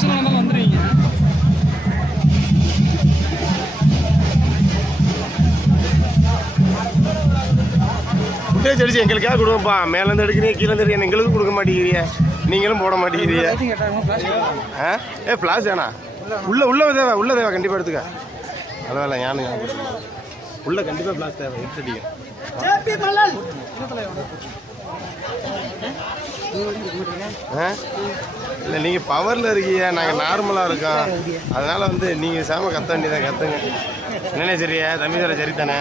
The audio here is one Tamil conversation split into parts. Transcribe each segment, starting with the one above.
ஃபங்க்ஷன் நடந்தாலும் வந்துடுவீங்க ஃபுட்டேஜ் அடிச்சு எங்களுக்காக கொடுங்கப்பா. மேலேருந்து எடுக்கிறீங்க கீழே எடுக்கிறீங்க. எங்களுக்கு கொடுக்க மாட்டேங்கிறீங்க. நீங்களும் போட மாட்டேங்கிறீங்க. ஆ? ஏ ஃப்ளாஷ் வேணா உள்ள உள்ள தேவை உள்ள தேவை. கண்டிப்பாக எடுத்துக்க. வேலை ஞானம் உள்ள கண்டிப்பாக ஃப்ளாஷ் தேவை. எடுத்துட்டீங்க. இல்லை நீங்கள் பவரில் இருக்கீங்க நாங்கள் நார்மலாக இருக்கோம். அதனால் வந்து நீங்கள் சாம கத்த வேண்டியதான் கத்துங்க. என்னண்ணே சரியா? தம்பி சார் சரி தானே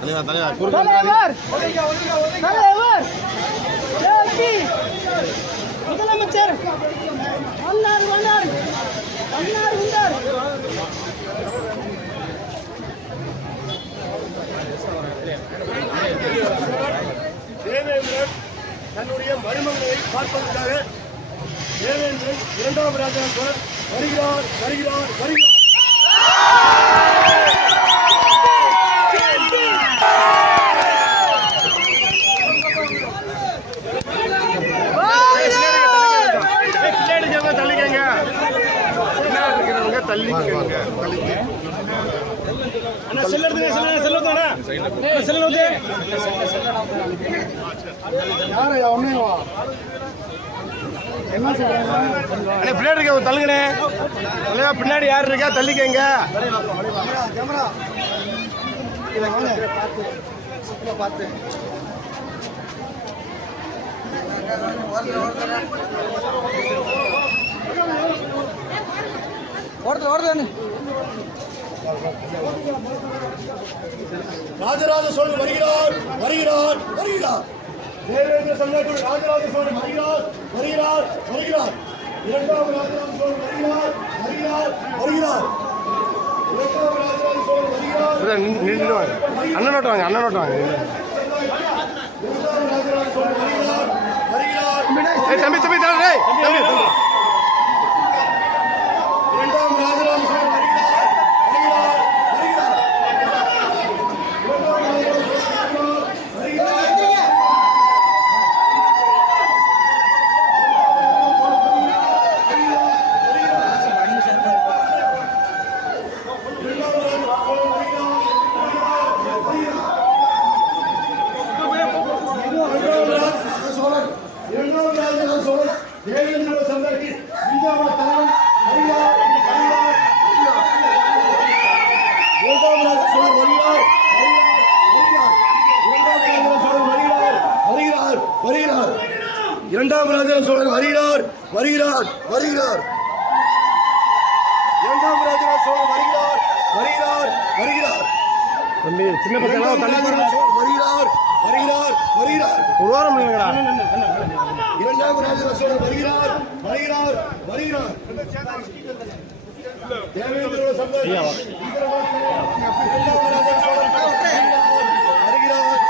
தலைவா தலைவா குறுக்க முதலமைச்சர். வந்தார் வந்தார். வந்தார் வந்தார். தேவேந்திரன் தன்னுடைய மருமகனை பார்ப்பதற்காக தேவேந்திரன் இரண்டாம் ராஜா வருகிறார் வருகிறார் வருகிறார் பின்னாடி இருக்கவங்க தள்ளிக்கங்க பின்னாடி இருக்கிறவங்க தள்ளிக்கங்க அண்ணா செல்ல எடுத்துங்க செல்ல செல்ல ஊத்துங்க அண்ணா. செல்ல யாரையா ஒன்னையும் அண்ணே பின்னாடி இருக்கவங்க தள்ளுங்கண்ணே. தலைவா பின்னாடி யார் இருக்கா? தள்ளிக்கங்க கேமரா பார்த்து ஓடுது ஓடுது ராஜராஜ சோழன் வருகிறார் வருகிறார் வருகிறார். தேவேந்திர சங்கத்தில் ராஜராஜ சோழன் வருகிறார் வருகிறார் வருகிறார். இரண்டாம் ராஜராஜ சோழன் வருகிறார் வருகிறார் வருகிறார். இரண்டாம் ராஜராஜ சோழன் வருகிறார் நின்று வாங்க. அண்ணனோட்டு வாங்க அண்ணனோட்டு வாங்க. இரண்டாம் ராஜராஜ சோழன் வருகிறார் வருகிறார். தம்பி தம்பி தம்பி. இரண்டாம் ராஜராஜ சோழன் வருகிறார் வருகிறார் வருகிறார் இரண்டாம் ராஜராஜ சோழன் வருகிறார் வருகிறார் சோழன் இரண்டாம் ராஜராஜ சோழன் தேவேந்திர சந்தர்க்கு இந்தியாவோட தலைவன் வருகிறார் வருகிறார் இரண்டாம் ராஜ சோழன் வருகிறார் வருகிறார் வருகிறார் இரண்டாம் ராஜராஜ சோழன் வருகிறார் வருகிறார் வருகிறார் இரண்டாம் ராஜராஜ சோழன் வருகிறார் வருகிறார் வருகிறார். தம்பி சின்ன பசங்க இரண்டாம் தள்ளி ராஜராஜ சோழன் வருகிறார் வருகிறார் வருகிறார். ஒரு வாரம் இல்லைங்கடா இரண்டாம் ராஜராஜ சோழன் வருகிறார் வருகிறார் வருகிறார். தேவேந்திரோட சந்ததி இரண்டாம் ராஜராஜ சோழன் வருகிறார் வருகிறார்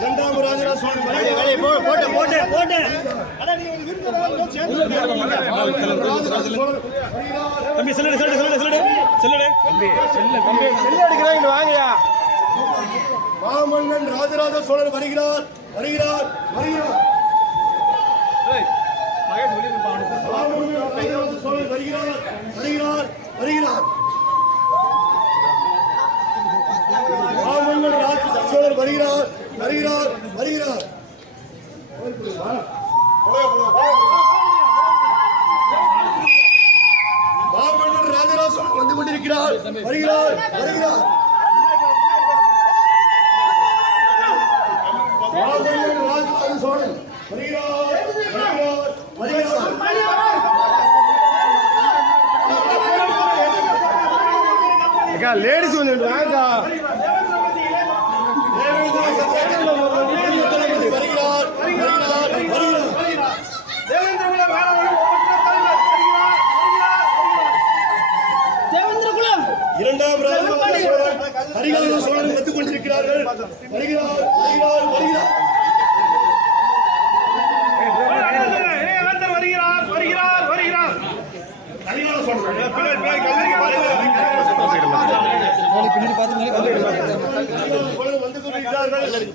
இரண்டாம் ராஜராஜ சோழன் வருகிறார் போட்டு போட்டு. போட்டு. தம்பி செல்லடு செல்லடு செல்லடு செல்லடு. செல்லடு. தம்பி செல்லு அடிக்கிறாங்க வாங்கயா. மாமன்னன் ராஜராஜ சோழன் வருகிறார் வருகிறார் வருகிறார். மாமன்னன் ராஜராஜ சோழன் வருகிறார் வருகிறார் வருகிறார் மாமன்னன் ராஜராஜ சோழன் வருகிறார் வருகிறார் வருகிறார் மாமன்னன் ராஜராஜ சோழன் வந்து கொண்டிருக்கிறார் வருகிறார் வருகிறார் மாமன்னன் ராஜராஜ சோழன் வருகிறார் வருகிறார் வருகிறார் அக்கா லேடிஸ் கொஞ்சம் வாங்கக்கா இரண்டாம் சோழன் ஹரிகார சோழன் வந்து கொண்டிருக்கிறார்கள் வருகிறார் வருகிறார் வருகிறார்.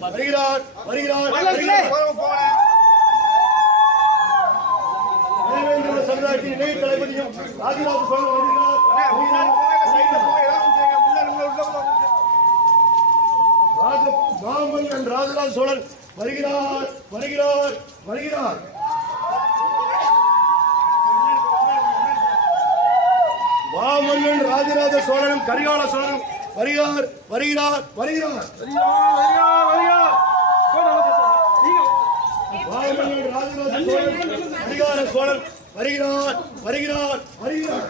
வருகிறார் வருகிறார் சமுதாயத்தின் இணைய தளபதியும் ராஜிராஜ சோழன் வருகிறார் ராஜராஜ சோழன் வருகிறார் வருகிறார் வருகிறார் மாமன்னன் ராஜராஜ சோழனும் கரிகால சோழனும் வருகிறார் வருகிறார் வருகிறார். அதிகார சோழன் கரிகால வருகிறார் வருகிறார். வருகிறார்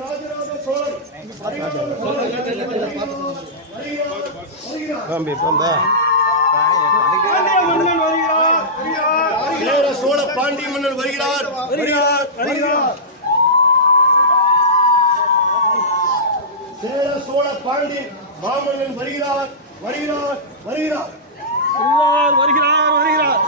ராஜராஜ சோழன் கரிகால சோழன் வருகிறார். வருகிறார் தம்பி இப்போ இந்த சேர சோழ பாண்டிய மன்னர் வருகிறார். வருகிறார். வருகிறார். சேர சோழ பாண்டி மாமன்னன் வருகிறார். வருகிறார். வருகிறார் வருகிறார் வருகிறார்.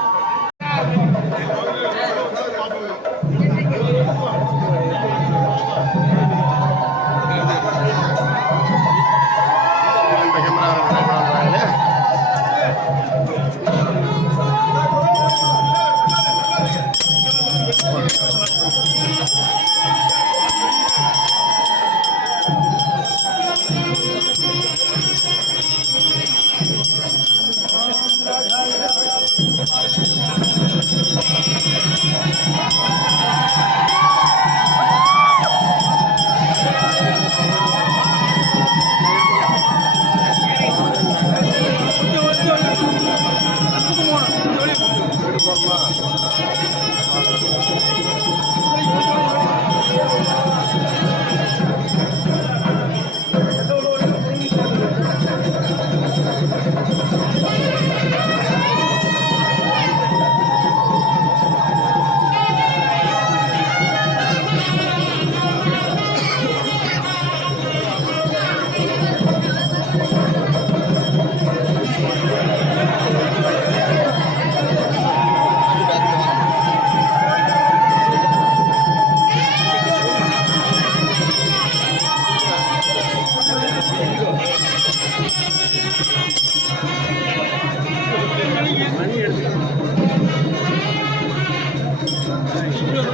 Thank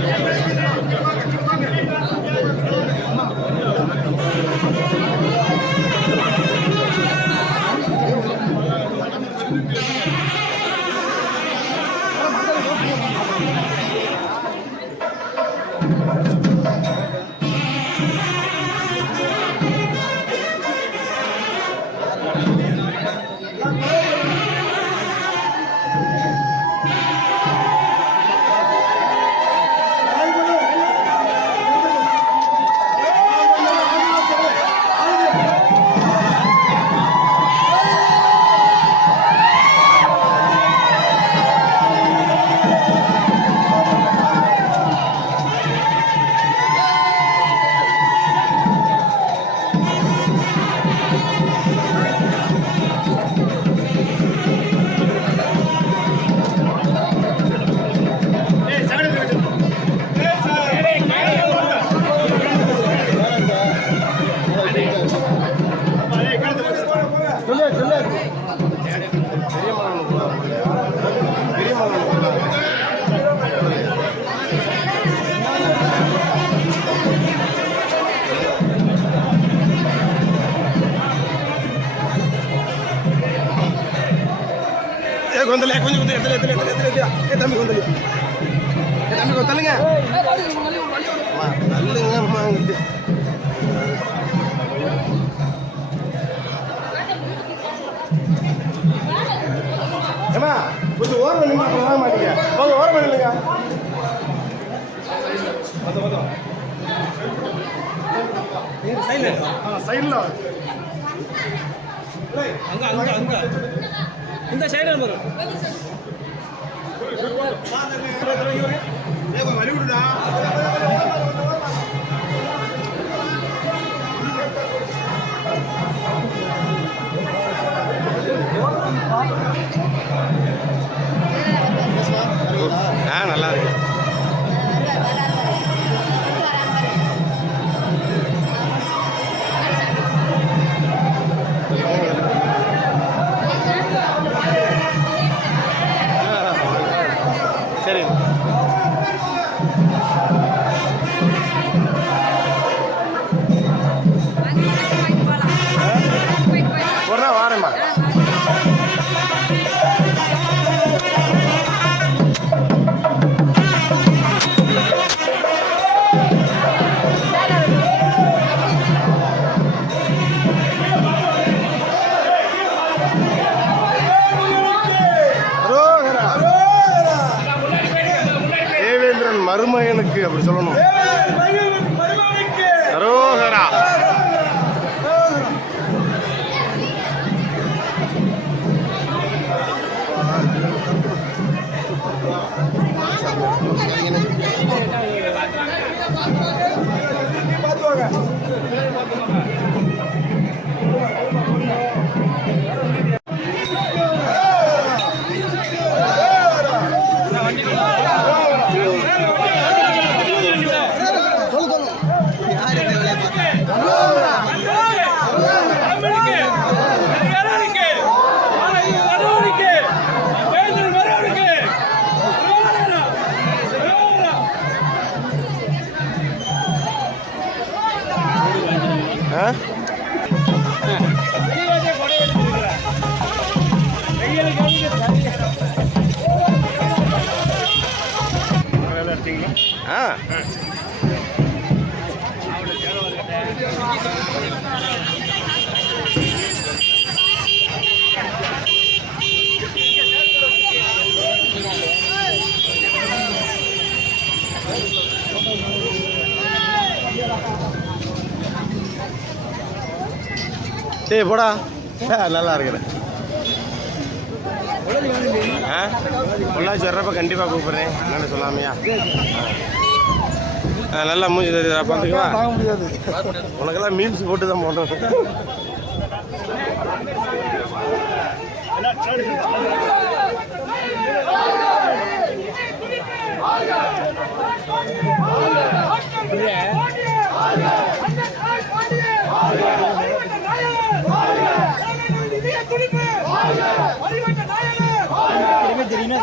you. கொந்தல கொஞ்சம் கொஞ்சம் எத்தனை எத்தனை எத்தனை எத்தனை எத்தனை ஏ தம்பி கொந்தல ஏ தம்பி கொஞ்சம் தள்ளுங்க கொஞ்சம் ஓரம் அப்புறம் வாங்க மாட்டீங்க. போங்க ஓரம் பண்ணுங்க சைடில் அங்க அங்க அங்க. இந்த சைடு வரும் ஆ மாட்டேன் you know. டேய் போடா. நல்லா இருக்கிறேன் ஆ? பொள்ளாச்சி வர்றப்ப கண்டிப்பாக கூப்பிட்றேன். என்னென்னு சொல்லாமையா? நல்லா மூஞ்சி தெரியுதா பார்த்துக்கலாம் உனக்கெல்லாம் மீன்ஸ் போட்டு தான் போடுறோம் தெரியுமா